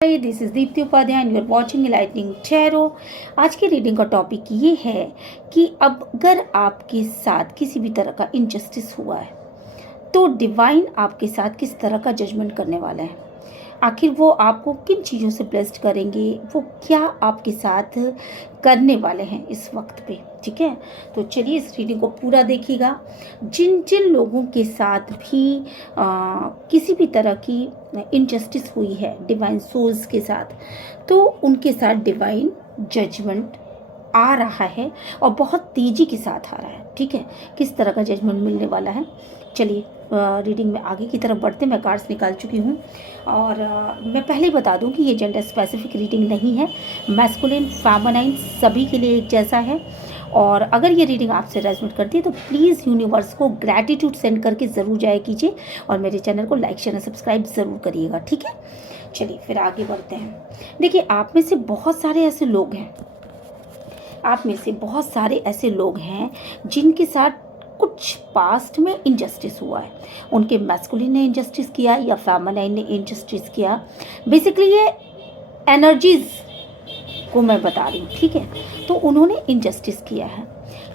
Hi, this is Deepti Upadhyay and you are watching lightning tarot. आज की reading का topic ये है कि अब अगर आपके साथ किसी भी तरह का इनजस्टिस हुआ है तो डिवाइन आपके साथ किस तरह का जजमेंट करने वाला है। आखिर वो आपको किन चीज़ों से ब्लेस्ड करेंगे, वो क्या आपके साथ करने वाले हैं इस वक्त पे। ठीक है, तो चलिए इस रीडिंग को पूरा देखिएगा। जिन जिन लोगों के साथ भी किसी भी तरह की इनजस्टिस हुई है डिवाइन सोल्स के साथ, तो उनके साथ डिवाइन जजमेंट आ रहा है और बहुत तेज़ी के साथ आ रहा है। ठीक है, किस तरह का जजमेंट मिलने वाला है। चलिए रीडिंग में आगे की तरफ बढ़ते। मैं कार्ड्स निकाल चुकी हूँ और मैं पहले ही बता दूँ कि ये जेंडर स्पेसिफिक रीडिंग नहीं है। मैस्कुलिन फेमिनाइन सभी के लिए एक जैसा है। और अगर ये रीडिंग आपसे रेजोनेट करती है तो प्लीज़ यूनिवर्स को ग्रैटिट्यूड सेंड करके ज़रूर जाया कीजिए और मेरे चैनल को लाइक शेयर सब्सक्राइब ज़रूर करिएगा। ठीक है, चलिए फिर आगे बढ़ते हैं। देखिए, आप में से बहुत सारे ऐसे लोग हैं, आप में से बहुत सारे ऐसे लोग हैं जिनके साथ कुछ पास्ट में इनजस्टिस हुआ है। उनके मैस्कुलिन ने इनजस्टिस किया या फेमिनाइन ने इनजस्टिस किया। बेसिकली ये एनर्जीज को मैं बता रही हूँ। ठीक है, तो उन्होंने इनजस्टिस किया है।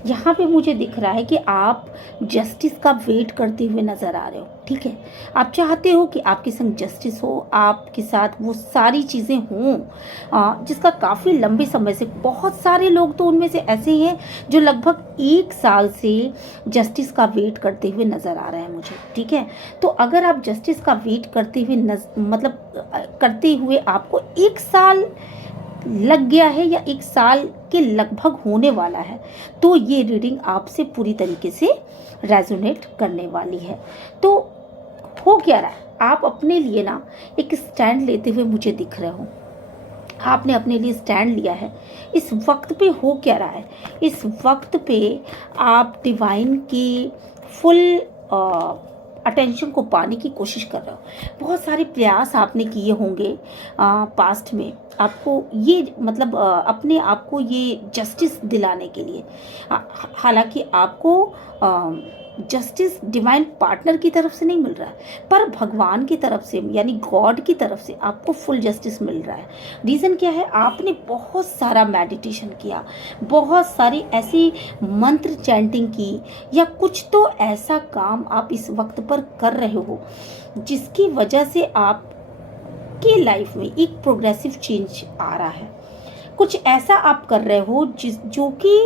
यहाँ पे मुझे दिख रहा है कि आप जस्टिस का वेट करते हुए नज़र आ रहे हो। ठीक है, आप चाहते हो कि आपके संग जस्टिस हो, आपके साथ वो सारी चीज़ें हों जिसका काफ़ी लंबे समय से। बहुत सारे लोग तो उनमें से ऐसे हैं जो लगभग 1 साल से जस्टिस का वेट करते हुए नज़र आ रहे हैं मुझे। ठीक है, तो अगर आप जस्टिस का वेट करते हुए करते हुए आपको 1 साल लग गया है या 1 साल के लगभग होने वाला है, तो ये रीडिंग आपसे पूरी तरीके से रेजोनेट करने वाली है। तो हो क्या रहा है, आप अपने लिए ना एक स्टैंड लेते हुए मुझे दिख रहे हो। आपने अपने लिए स्टैंड लिया है। इस वक्त पे हो क्या रहा है, इस वक्त पे आप डिवाइन की फुल अटेंशन को पाने की कोशिश कर रहे हो। बहुत सारे प्रयास आपने किए होंगे पास्ट में, आपको ये अपने आप को ये जस्टिस दिलाने के लिए। हालांकि आपको जस्टिस डिवाइन पार्टनर की तरफ से नहीं मिल रहा है, पर भगवान की तरफ से यानी गॉड की तरफ से आपको फुल जस्टिस मिल रहा है। रीज़न क्या है, आपने बहुत सारा मेडिटेशन किया, बहुत सारी ऐसी मंत्र चैंटिंग की, या कुछ तो ऐसा काम आप इस वक्त पर कर रहे हो जिसकी वजह से आपकी लाइफ में एक प्रोग्रेसिव चेंज आ रहा है। कुछ ऐसा आप कर रहे हो जो कि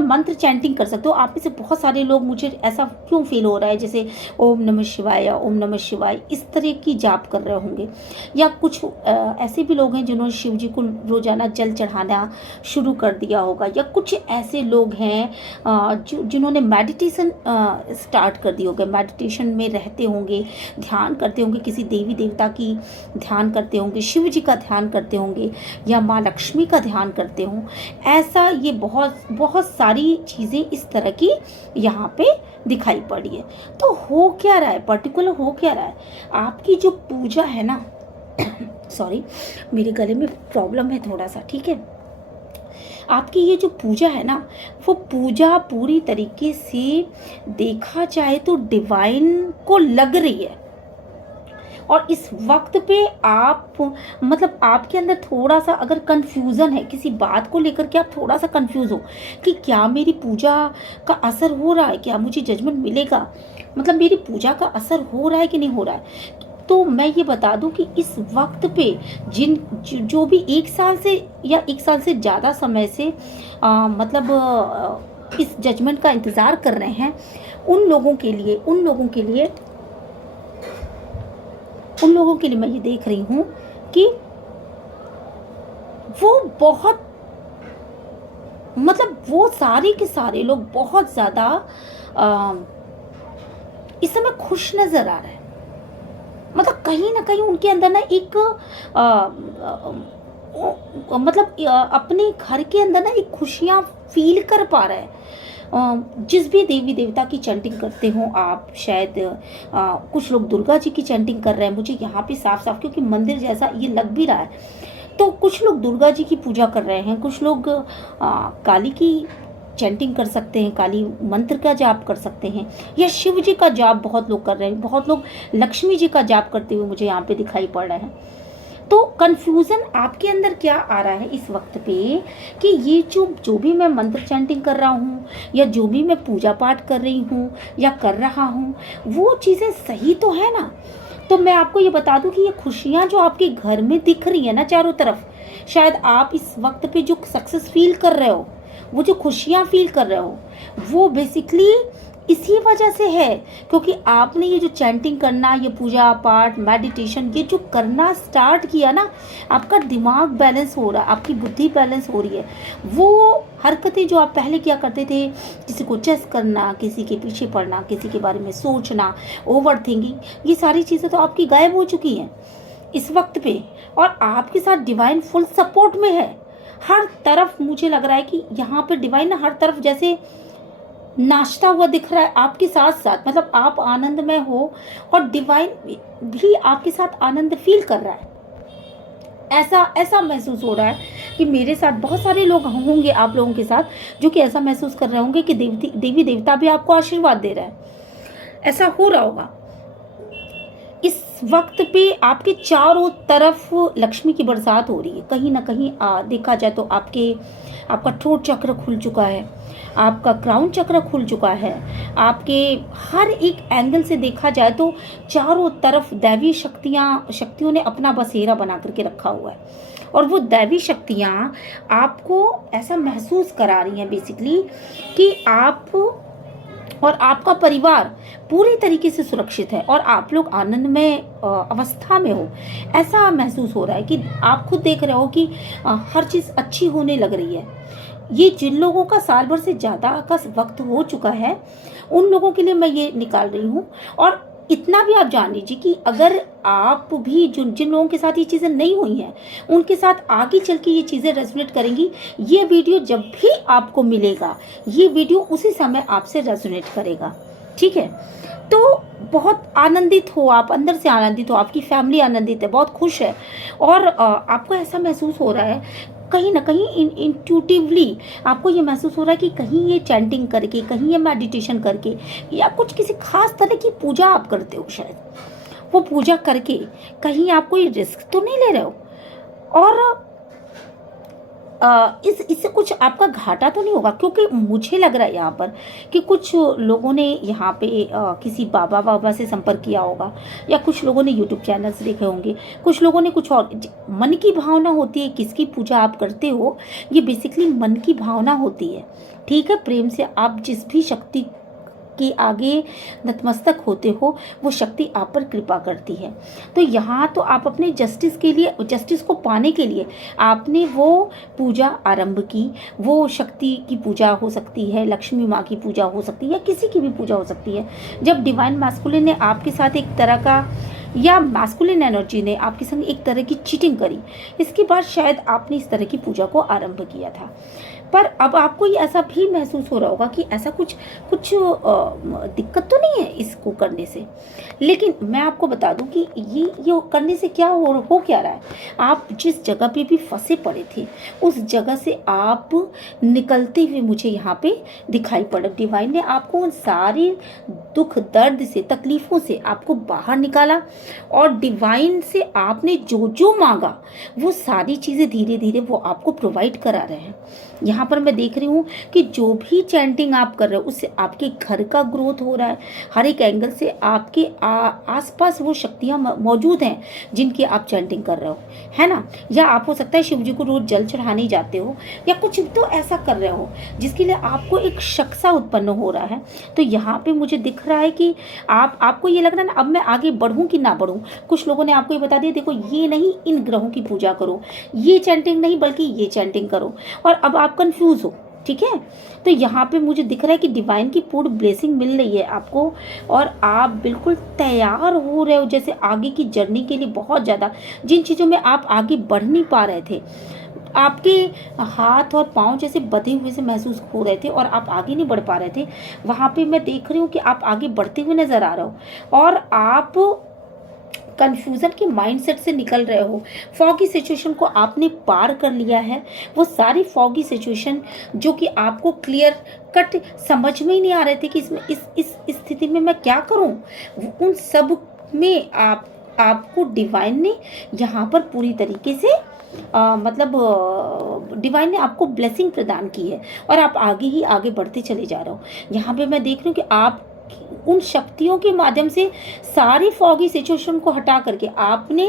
मंत्र चैंटिंग कर सकते हो। आप में से बहुत सारे लोग, मुझे ऐसा क्यों फील हो रहा है जैसे ओम नमः शिवाय या ओम नमः शिवाय इस तरह की जाप कर रहे होंगे। या कुछ ऐसे भी लोग हैं जिन्होंने शिव जी को रोजाना जल चढ़ाना शुरू कर दिया होगा। या कुछ ऐसे लोग हैं जिन्होंने मेडिटेशन स्टार्ट कर दी होगा, मेडिटेशन में रहते होंगे, ध्यान करते होंगे, किसी देवी देवता की ध्यान करते होंगे, शिव जी का ध्यान करते होंगे या माँ लक्ष्मी का ध्यान करते हो। ऐसा ये बहुत बहुत सारी चीज़ें इस तरह की यहाँ पे दिखाई पड़ी है। तो हो क्या रहा है, पर्टिकुलर हो क्या रहा है, आपकी जो पूजा है ना सॉरी, मेरे गले में प्रॉब्लम है थोड़ा सा। ठीक है, आपकी ये जो पूजा है ना, वो पूजा पूरी तरीके से देखा जाए तो डिवाइन को लग रही है। और इस वक्त पे आपके अंदर थोड़ा सा अगर कंफ्यूजन है किसी बात को लेकर के, आप थोड़ा सा कंफ्यूज हो कि क्या मेरी पूजा का असर हो रहा है, क्या मुझे जजमेंट मिलेगा, मेरी पूजा का असर हो रहा है कि नहीं हो रहा है। तो मैं ये बता दूं कि इस वक्त पे जो भी 1 साल से या 1 साल से ज़्यादा समय से इस जजमेंट का इंतज़ार कर रहे हैं, उन लोगों के लिए मैं ये देख रही हूँ कि वो बहुत वो सारे के सारे लोग बहुत ज़्यादा इस समय खुश नज़र आ रहे हैं। कहीं ना कहीं उनके अंदर ना एक अपने घर के अंदर ना एक खुशियाँ फील कर पा रहे हैं। जिस भी देवी देवता की चैंटिंग करते हो आप, शायद कुछ लोग दुर्गा जी की चैंटिंग कर रहे हैं, मुझे यहाँ पे साफ साफ क्योंकि मंदिर जैसा ये लग भी रहा है। तो कुछ लोग दुर्गा जी की पूजा कर रहे हैं, कुछ लोग काली की चैंटिंग कर सकते हैं, काली मंत्र का जाप कर सकते हैं, या शिव जी का जाप बहुत लोग कर रहे हैं, बहुत लोग लक्ष्मी जी का जाप करते हुए मुझे यहाँ पे दिखाई पड़ रहा है। तो कंफ्यूजन आपके अंदर क्या आ रहा है इस वक्त पे कि ये जो भी मैं मंत्र चैंटिंग कर रहा हूँ या जो भी मैं पूजा पाठ कर रही हूँ या कर रहा हूँ वो चीज़ें सही तो है ना। तो मैं आपको ये बता दूं कि ये खुशियाँ जो आपके घर में दिख रही है ना चारों तरफ, शायद आप इस वक्त पे जो सक्सेस फील कर रहे हो, वो जो खुशियाँ फील कर रहे हो, वो बेसिकली इसी वजह से है क्योंकि आपने ये जो चैंटिंग करना, ये पूजा पाठ मेडिटेशन ये जो करना स्टार्ट किया ना, आपका दिमाग बैलेंस हो रहा है, आपकी बुद्धि बैलेंस हो रही है। वो हरकतें जो आप पहले किया करते थे, किसी को चेस करना, किसी के पीछे पड़ना, किसी के बारे में सोचना, ओवर थिंकिंग, ये सारी चीज़ें तो आपकी गायब हो चुकी हैं इस वक्त पे। और आपके साथ डिवाइन फुल सपोर्ट में है हर तरफ। मुझे लग रहा है कि यहाँ पे डिवाइन हर तरफ जैसे नाचता हुआ दिख रहा है आपके साथ साथ, मतलब आप आनंद में हो और डिवाइन भी आपके साथ आनंद फील कर रहा है। ऐसा महसूस हो रहा है कि मेरे साथ बहुत सारे लोग होंगे आप लोगों के साथ जो कि ऐसा महसूस कर रहे होंगे कि देवी देवता भी आपको आशीर्वाद दे रहा है। ऐसा हो रहा होगा इस वक्त पे आपके चारों तरफ लक्ष्मी की बरसात हो रही है। कहीं ना कहीं देखा जाए तो आपका थ्रोट चक्र खुल चुका है, आपका क्राउन चक्र खुल चुका है, आपके हर एक एंगल से देखा जाए तो चारों तरफ दैवी शक्तियों ने अपना बसेरा बना करके रखा हुआ है। और वो दैवी शक्तियाँ आपको ऐसा महसूस करा रही हैं बेसिकली कि आप और आपका परिवार पूरी तरीके से सुरक्षित है और आप लोग आनंदमय अवस्था में हो। ऐसा महसूस हो रहा है कि आप खुद देख रहे हो कि हर चीज़ अच्छी होने लग रही है। ये जिन लोगों का साल भर से ज़्यादा का वक्त हो चुका है उन लोगों के लिए मैं ये निकाल रही हूँ। और इतना भी आप जान लीजिए कि अगर आप भी जिन लोगों के साथ ये चीज़ें नहीं हुई हैं उनके साथ आगे चल के ये चीज़ें रेजोनेट करेंगी। ये वीडियो जब भी आपको मिलेगा ये वीडियो उसी समय आपसे रेजोनेट करेगा, ठीक है। तो बहुत आनंदित हो आप, अंदर से आनंदित हो, आपकी फैमिली आनंदित है, बहुत खुश है और आपको ऐसा महसूस हो रहा है कहीं ना कहीं इंट्यूटिवली आपको ये महसूस हो रहा है कि कहीं ये चैंटिंग करके, कहीं ये मेडिटेशन करके या कुछ किसी खास तरह की पूजा आप करते हो, शायद वो पूजा करके कहीं आप कोई रिस्क तो नहीं ले रहे हो और इससे कुछ आपका घाटा तो नहीं होगा। क्योंकि मुझे लग रहा है यहाँ पर कि कुछ लोगों ने यहाँ पे किसी बाबा से संपर्क किया होगा या कुछ लोगों ने यूट्यूब चैनल्स देखे होंगे, कुछ लोगों ने कुछ और। मन की भावना होती है, किसकी पूजा आप करते हो ये बेसिकली मन की भावना होती है, ठीक है। प्रेम से आप जिस भी शक्ति के आगे नतमस्तक होते हो वो शक्ति आप पर कृपा करती है। तो यहाँ तो आप अपने जस्टिस के लिए, जस्टिस को पाने के लिए आपने वो पूजा आरंभ की। वो शक्ति की पूजा हो सकती है, लक्ष्मी माँ की पूजा हो सकती है या किसी की भी पूजा हो सकती है। जब डिवाइन मैस्कुलिन ने आपके साथ एक तरह का या मैस्कुलिन एनर्जी ने आपके संग एक तरह की चीटिंग करी, इसके बाद शायद आपने इस तरह की पूजा को आरंभ किया था। पर अब आपको ये ऐसा भी महसूस हो रहा होगा कि ऐसा कुछ दिक्कत तो नहीं है इसको करने से। लेकिन मैं आपको बता दूं कि ये करने से क्या हो क्या रहा है। आप जिस जगह पे भी फंसे पड़े थे उस जगह से आप निकलते हुए मुझे यहाँ पे दिखाई पड़ा। डिवाइन ने आपको उन सारी दुख दर्द से, तकलीफ़ों से आपको बाहर निकाला और डिवाइन से आपने जो जो मांगा वो सारी चीज़ें धीरे धीरे वो आपको प्रोवाइड करा रहे हैं। यहाँ पर मैं देख रही हूँ कि जो भी चैंटिंग आप कर रहे हो उससे आपके घर का ग्रोथ हो रहा है। हर एक एंगल से आपके आसपास वो शक्तियाँ मौजूद हैं जिनकी आप चैंटिंग कर रहे हो, है ना। या आप हो सकता है शिव जी को रोज जल चढ़ाने जाते हो या कुछ तो ऐसा कर रहे हो जिसके लिए आपको एक शक सा उत्पन्न हो रहा है। तो यहाँ पे मुझे दिख रहा है कि आपको ये लग रहा है ना अब मैं आगे बढ़ूँ कि ना बढ़ूँ। कुछ लोगों ने आपको ये बता दिया देखो ये नहीं, इन ग्रहों की पूजा करो, ये चैंटिंग नहीं बल्कि ये चैंटिंग करो, और अब आप कंफ्यूज हो, ठीक है। तो यहाँ पे मुझे दिख रहा है कि डिवाइन की पूर्ण ब्लेसिंग मिल रही है आपको और आप बिल्कुल तैयार हो रहे हो जैसे आगे की जर्नी के लिए। बहुत ज़्यादा जिन चीज़ों में आप आगे बढ़ नहीं पा रहे थे, आपके हाथ और पाँव जैसे बंधे हुए से महसूस हो रहे थे और आप आगे नहीं बढ़ पा रहे थे, वहाँ पे मैं देख रही हूँ कि आप आगे बढ़ते हुए नजर आ रहे हो और आप कंफ्यूजन के माइंडसेट से निकल रहे हो, फॉगी सिचुएशन को आपने पार कर लिया है। वो सारी फॉगी सिचुएशन जो कि आपको क्लियर कट समझ में ही नहीं आ रहे थे कि इसमें इस स्थिति में मैं क्या करूं, उन सब में आपको डिवाइन ने यहाँ पर पूरी तरीके से डिवाइन ने आपको ब्लेसिंग प्रदान की है और आप आगे ही आगे बढ़ते चले जा रहे हो। यहाँ पे मैं देख रही हूँ कि आप उन शक्तियों के माध्यम से सारी फॉगी सिचुएशन को हटा करके आपने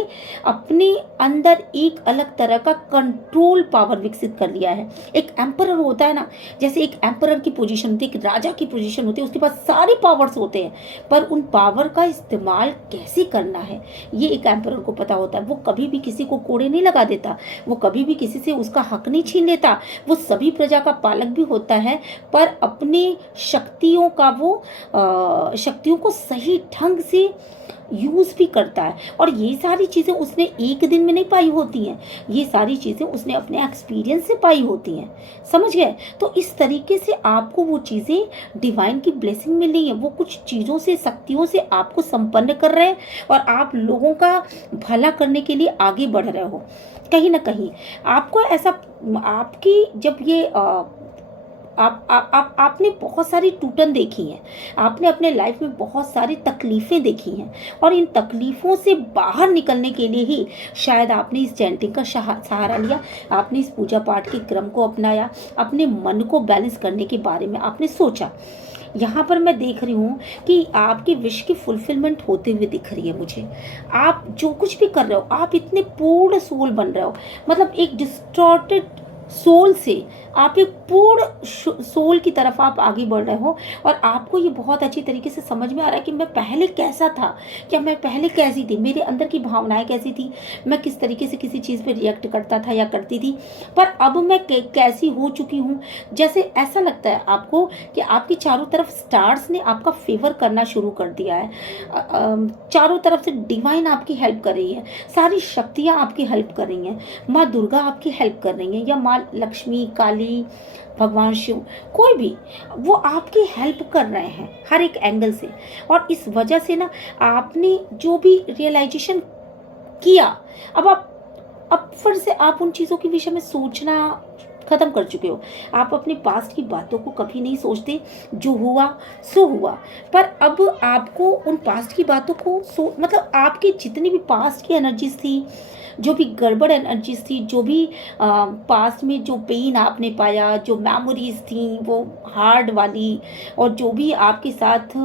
अपने अंदर एक अलग तरह का कंट्रोल पावर विकसित कर लिया है। एक एम्परर होता है ना, जैसे एक एम्परर की पोजीशन होती है, एक राजा की पोजीशन होती है, उसके पास सारे पावर्स होते हैं, पर उन पावर का इस्तेमाल कैसे करना है ये एक एम्परर को पता होता है। वो कभी भी किसी को कोड़े नहीं लगा देता, वो कभी भी किसी से उसका हक नहीं छीन लेता, वो सभी प्रजा का पालक भी होता है, पर अपने शक्तियों का वो शक्तियों को सही ढंग से यूज भी करता है। और ये सारी चीजें उसने एक दिन में नहीं पाई होती हैं, ये सारी चीजें उसने अपने एक्सपीरियंस से पाई होती हैं, समझ गए। तो इस तरीके से आपको वो चीजें डिवाइन की ब्लेसिंग मिल रही है, वो कुछ चीजों से, शक्तियों से आपको संपन्न कर रहे हैं और आप लोगों का भला करने के लिए आगे बढ़ रहे हो। कहीं ना कहीं आपको ऐसा, आपकी जब ये आपने बहुत सारी टूटन देखी हैं, आपने अपने लाइफ में बहुत सारी तकलीफ़ें देखी हैं और इन तकलीफ़ों से बाहर निकलने के लिए ही शायद आपने इस चैंटिंग का सहारा लिया, आपने इस पूजा पाठ के क्रम को अपनाया, अपने मन को बैलेंस करने के बारे में आपने सोचा। यहाँ पर मैं देख रही हूँ कि आपकी विश की फुलफिलमेंट होते हुए दिख रही है मुझे। आप जो कुछ भी कर रहे हो, आप इतने पूर्ण सोल बन रहे हो, मतलब एक डिस्टॉर्टेड सोल से आप एक पूर्ण सोल की तरफ आप आगे बढ़ रहे हो और आपको ये बहुत अच्छी तरीके से समझ में आ रहा है कि मैं पहले कैसा था, क्या मैं पहले कैसी थी, मेरे अंदर की भावनाएं कैसी थी, मैं किस तरीके से किसी चीज़ पे रिएक्ट करता था या करती थी, पर अब मैं कैसी हो चुकी हूँ। जैसे ऐसा लगता है आपको कि आपकी चारों तरफ स्टार्स ने आपका फेवर करना शुरू कर दिया है, चारों तरफ से डिवाइन आपकी हेल्प कर रही है, सारी शक्तियाँ आपकी हेल्प कर रही हैं, माँ दुर्गा आपकी हेल्प कर रही हैं या माँ लक्ष्मी, काली, भगवान शिव, कोई भी, वो आपकी हेल्प कर रहे हैं हर एक एंगल से। और इस वजह से ना आपने जो भी रियलाइजेशन किया, अब फिर से आप उन चीज़ों के विषय में सोचना खत्म कर चुके हो। आप अपने पास्ट की बातों को कभी नहीं सोचते, जो हुआ सो हुआ, पर अब आपको उन पास्ट की बातों को मतलब आपकी जितनी भी पास्ट की एनर्जीज थी, जो भी गड़बड़ एनर्जीज थी, जो भी पास्ट में जो पेन आपने पाया, जो मेमोरीज थी वो हार्ड वाली, और जो भी आपके साथ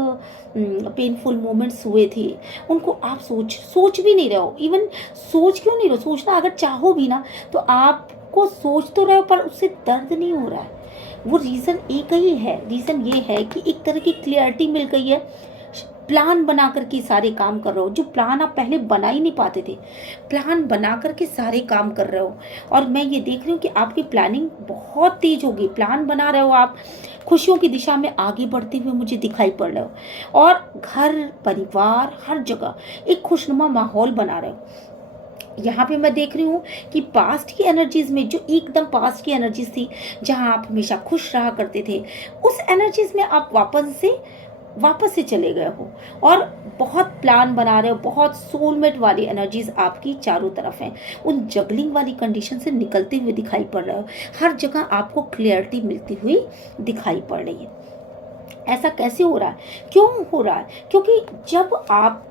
पेनफुल मोमेंट्स हुए थे, उनको आप सोच भी नहीं रहे हो। इवन सोच क्यों नहीं रहे हो, सोचना अगर चाहो भी ना तो आपको सोच तो रहे हो पर उससे दर्द नहीं हो रहा है। वो रीज़न एक ही है, रीज़न ये है कि एक तरह की क्लियरिटी मिल गई है, प्लान बना करके सारे काम कर रहे हो, जो प्लान आप पहले बना ही नहीं पाते थे, प्लान बना करके सारे काम कर रहे हो। और मैं ये देख रही हूँ कि आपकी प्लानिंग बहुत तेज होगी, प्लान बना रहे हो आप, खुशियों की दिशा में आगे बढ़ते हुए मुझे दिखाई पड़ रहे हो, और घर परिवार हर जगह एक खुशनुमा माहौल बना रहे हो। यहाँ पे मैं देख रही हूँ कि पास्ट की एनर्जीज में, जो एकदम पास्ट की एनर्जीज थी जहाँ आप हमेशा खुश रहा करते थे, उस एनर्जीज में आप वापस से चले गए हो और बहुत प्लान बना रहे हो, बहुत सोलमेट वाली एनर्जीज आपकी चारों तरफ हैं, उन जगलिंग वाली कंडीशन से निकलते हुए दिखाई पड़ रहे हो, हर जगह आपको क्लियरिटी मिलती हुई दिखाई पड़ रही है। ऐसा कैसे हो रहा है, क्यों हो रहा है? क्योंकि जब आप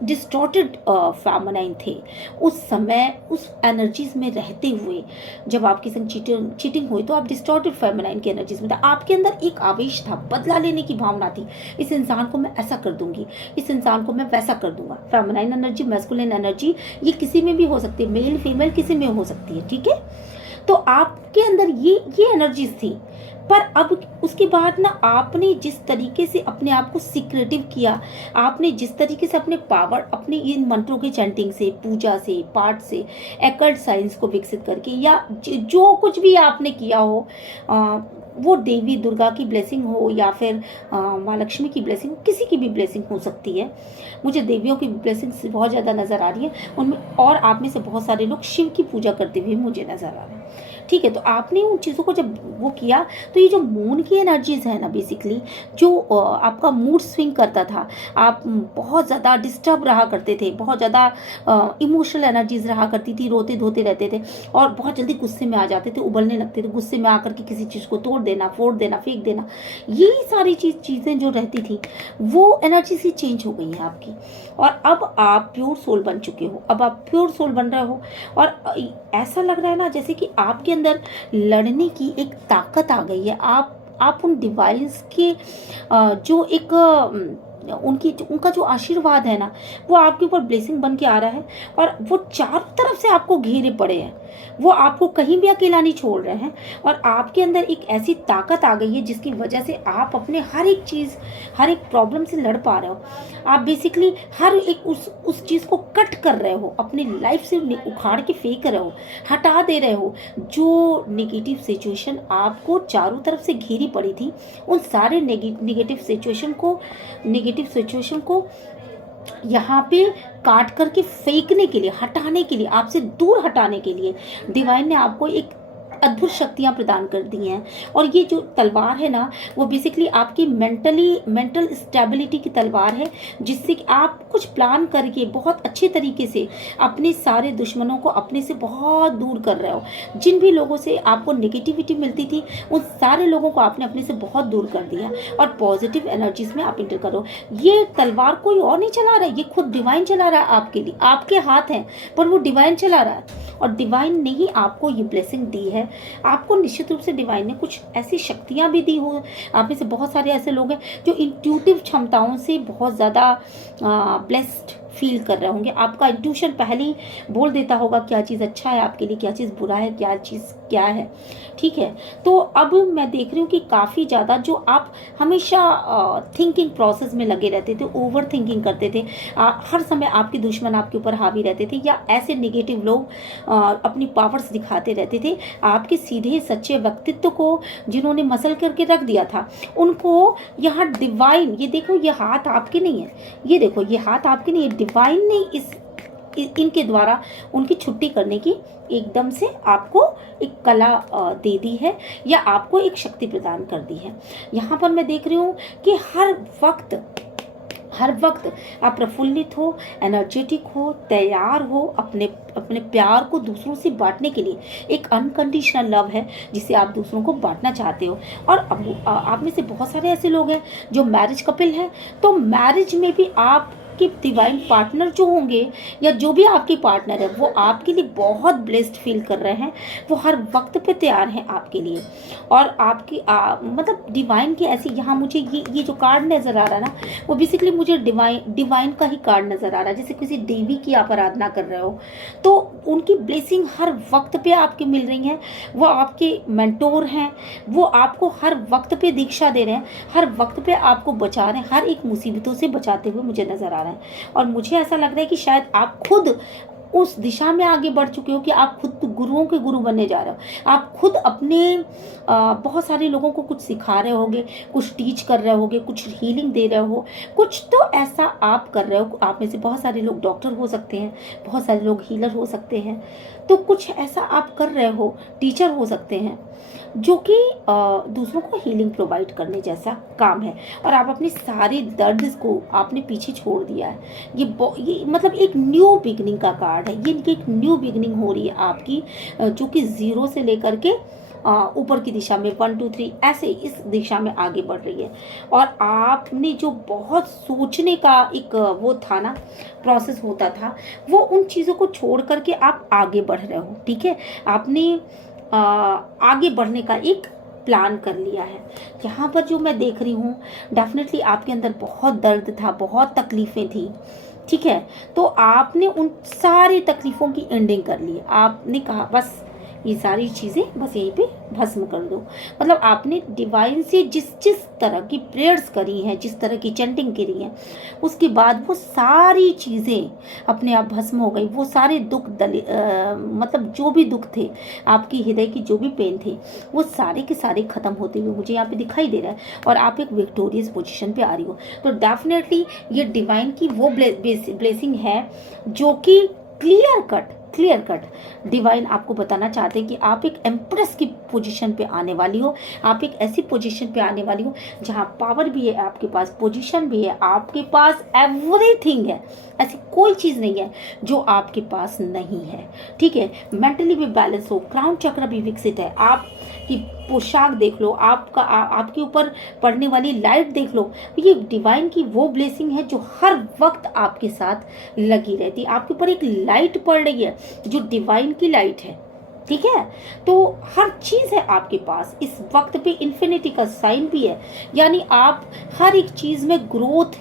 डिस्टॉर्टेड फेमिनाइन थे, उस समय उस एनर्जीज में रहते हुए जब आपके संग चीटिंग हुई तो आप डिस्टॉर्टेड फेमिनाइन की एनर्जीज में था, आपके अंदर एक आवेश था, बदला लेने की भावना थी, इस इंसान को मैं ऐसा कर दूंगी, इस इंसान को मैं वैसा कर दूंगा। फेमिनाइन एनर्जी, मैस्कुलिन एनर्जी, ये किसी में भी हो सकती है, मेल फीमेल किसी में हो सकती है, ठीक है। तो आपके अंदर ये एनर्जीज थी, पर अब उसके बाद ना आपने जिस तरीके से अपने आप को सीक्रेटिव किया, आपने जिस तरीके से अपने पावर, अपने इन मंत्रों के चैंटिंग से, पूजा से, पाठ से, एकल्ट साइंस को विकसित करके, या जो कुछ भी आपने किया हो, वो देवी दुर्गा की ब्लेसिंग हो या फिर माँ लक्ष्मी की ब्लेसिंग, किसी की भी ब्लेसिंग हो सकती है। मुझे देवियों की ब्लेसिंग बहुत ज़्यादा नज़र आ रही है उनमें, और आप में से बहुत सारे लोग शिव की पूजा करते हुए मुझे नज़र आ रहे हैं। ठीक है, तो आपने उन चीज़ों को जब वो किया, तो ये जो मून की एनर्जीज है ना, बेसिकली जो आपका मूड स्विंग करता था, आप बहुत ज़्यादा डिस्टर्ब रहा करते थे, बहुत ज़्यादा इमोशनल एनर्जीज रहा करती थी, रोते धोते रहते थे और बहुत जल्दी गुस्से में आ जाते थे, उबलने लगते थे, गुस्से में आकर के किसी चीज़ को तोड़ देना, फोड़ देना, फेंक देना, यही सारी चीज़ें जो रहती थी वो एनर्जी से चेंज हो गई है आपकी। और अब आप प्योर सोल बन चुके हो, अब आप प्योर सोल बन रहे हो और ऐसा लग रहा है ना जैसे कि आपके अंदर लड़ने की एक ताकत आ गई है। आप उन डिवाइस के जो एक उनका जो आशीर्वाद है ना, वो आपके ऊपर ब्लेसिंग बन के आ रहा है और वो चारों तरफ से आपको घेरे पड़े हैं, वो आपको कहीं भी अकेला नहीं छोड़ रहे हैं और आपके अंदर एक ऐसी ताकत आ गई है जिसकी वजह से आप अपने हर एक चीज़, हर एक प्रॉब्लम से लड़ पा रहे हो। आप बेसिकली हर एक उस चीज़ को कट कर रहे हो, अपनी लाइफ से उखाड़ के फेंक रहे हो, हटा दे रहे हो। जो नेगेटिव सिचुएशन आपको चारों तरफ से घेरी पड़ी थी, उन सारे नेगेटिव सिचुएशन को यहाँ पे काट करके फेंकने के लिए, हटाने के लिए, आपसे दूर हटाने के लिए डिवाइन ने आपको एक अद्भुत शक्तियाँ प्रदान कर दी हैं। और ये जो तलवार है ना, वो बेसिकली आपकी मेंटल स्टेबिलिटी की तलवार है, जिससे कि आप कुछ प्लान करके बहुत अच्छे तरीके से अपने सारे दुश्मनों को अपने से बहुत दूर कर रहे हो। जिन भी लोगों से आपको नेगेटिविटी मिलती थी, उन सारे लोगों को आपने अपने से बहुत दूर कर दिया और पॉजिटिव एनर्जीज में आप इंटर करो। ये तलवार कोई और नहीं चला रहा है, ये खुद डिवाइन चला रहा है आपके लिए। आपके हाथ हैं पर वो डिवाइन चला रहा है और डिवाइन ने ही आपको ये ब्लेसिंग दी है। आपको निश्चित रूप से डिवाइन ने कुछ ऐसी शक्तियां भी दी हो। आप में से बहुत सारे ऐसे लोग हैं जो इंट्यूटिव क्षमताओं से बहुत ज़्यादा ब्लेस्ड फील कर रहे होंगे। आपका इंट्यूशन पहले ही बोल देता होगा क्या चीज़ अच्छा है आपके लिए, क्या चीज़ बुरा है, क्या चीज़ क्या है। ठीक है, तो अब मैं देख रही हूँ कि काफ़ी ज़्यादा जो आप हमेशा थिंकिंग प्रोसेस में लगे रहते थे, ओवर थिंकिंग करते थे, हर समय आपके दुश्मन आपके ऊपर हावी रहते थे या ऐसे नेगेटिव लोग अपनी पावर्स दिखाते रहते थे। आपके सीधे सच्चे व्यक्तित्व को जिन्होंने मसल करके रख दिया था, उनको यहाँ डिवाइन, ये देखो ये हाथ आपके नहीं है, ये देखो ये हाथ आपके नहीं है, डिवाइन ने इनके द्वारा उनकी छुट्टी करने की एकदम से आपको एक कला दे दी है या आपको एक शक्ति प्रदान कर दी है। यहाँ पर मैं देख रही हूँ कि हर वक्त आप प्रफुल्लित हो, एनर्जेटिक हो, तैयार हो अपने प्यार को दूसरों से बांटने के लिए। एक अनकंडीशनल लव है जिसे आप दूसरों को बांटना चाहते हो। और आप में से बहुत सारे ऐसे लोग हैं जो मैरिज कपिल हैं, तो मैरिज में भी आप कि डिवाइन पार्टनर जो होंगे या जो भी आपके पार्टनर है, वो आपके लिए बहुत ब्लेस्ड फील कर रहे हैं, वो हर वक्त पे तैयार हैं आपके लिए। और आपकी मतलब डिवाइन की ऐसी, यहाँ मुझे ये जो कार्ड नज़र आ रहा है ना, वो बेसिकली मुझे डिवाइन का ही कार्ड नज़र आ रहा है। जैसे किसी देवी की आप आराधना कर रहे हो तो उनकी ब्लेसिंग हर वक्त पे आपके मिल रही हैं। वो आपके मेंटोर हैं, वो आपको हर वक्त पे दीक्षा दे रहे हैं, हर वक्त पे आपको बचा रहे हैं, हर एक मुसीबतों से बचाते हुए मुझे नज़र आ रहा है। और मुझे ऐसा लग रहा है कि शायद आप खुद उस दिशा में आगे बढ़ चुके हो कि आप खुद गुरुओं के गुरु बनने जा रहे हो। आप खुद अपने बहुत सारे लोगों को कुछ सिखा रहे होगे, कुछ टीच कर रहे होगे, कुछ हीलिंग दे रहे हो, कुछ तो ऐसा आप कर रहे हो। आप में से बहुत सारे लोग डॉक्टर हो सकते हैं, बहुत सारे लोग हीलर हो सकते हैं, तो कुछ ऐसा आप कर रहे हो, टीचर हो सकते हैं, जो कि दूसरों को हीलिंग प्रोवाइड करने जैसा काम है। और आप अपने सारे दर्द को आपने पीछे छोड़ दिया है। ये मतलब एक न्यू बिगनिंग का कार्ड है। ये एक न्यू बिगनिंग हो रही है आपकी, जो कि 0 से लेकर के ऊपर की दिशा में 1 2 3 ऐसे इस दिशा में आगे बढ़ रही है। और आपने जो बहुत सोचने का एक वो था ना, प्रोसेस होता था, वो उन चीज़ों को छोड़ करके आप आगे बढ़ रहे हो। ठीक है, आपने आगे बढ़ने का एक प्लान कर लिया है। यहाँ पर जो मैं देख रही हूँ, डेफिनेटली आपके अंदर बहुत दर्द था, बहुत तकलीफ़ें थी। ठीक है, तो आपने उन सारी तकलीफ़ों की एंडिंग कर ली। आपने कहा बस ये सारी चीज़ें बस यहीं पे भस्म कर दो। मतलब आपने डिवाइन से जिस तरह की प्रेयर्स करी हैं, जिस तरह की चैंटिंग करी है, उसके बाद वो सारी चीज़ें अपने आप भस्म हो गई। वो सारे दुख मतलब जो भी दुख थे, आपकी हृदय की जो भी पेन थे, वो सारे के सारे ख़त्म होते हुए मुझे यहाँ पे दिखाई दे रहा है और आप एक विक्टोरियस पोजीशन पे आ रही हो। तो डेफिनेटली ये डिवाइन की वो ब्लेसिंग है जो कि क्लियर कट डिवाइन आपको बताना चाहते हैं कि आप एक एम्प्रेस की पोजीशन पे आने वाली हो। आप एक ऐसी पोजीशन पे आने वाली हो जहां पावर भी है आपके पास, पोजीशन भी है आपके पास, एवरीथिंग है। ऐसी कोई चीज़ नहीं है जो आपके पास नहीं है, ठीक है। मेंटली भी बैलेंस हो, क्राउन चक्र भी विकसित है, आपकी पोशाक देख लो, आपके ऊपर पड़ने वाली लाइट देख लो। ये डिवाइन की वो ब्लेसिंग है जो हर वक्त आपके साथ लगी रहती है। आपके ऊपर एक लाइट पड़ रही है जो डिवाइन की लाइट है, ठीक है। तो हर चीज़ है आपके पास इस वक्त पे, इन्फिनिटी का साइन भी है, यानी आप हर एक चीज़ में ग्रोथ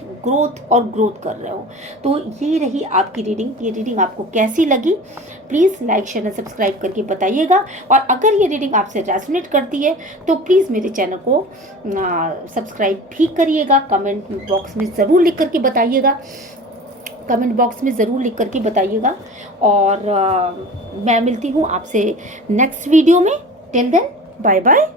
और ग्रोथ कर रहे हो। तो ये रही आपकी रीडिंग। ये रीडिंग आपको कैसी लगी प्लीज़ लाइक शेयर और सब्सक्राइब करके बताइएगा। और अगर ये रीडिंग आपसे रेजोनेट करती है तो प्लीज़ मेरे चैनल को सब्सक्राइब भी करिएगा। कमेंट बॉक्स में ज़रूर लिख करके बताइएगा, और मैं मिलती हूँ आपसे नेक्स्ट वीडियो में। Till then bye bye.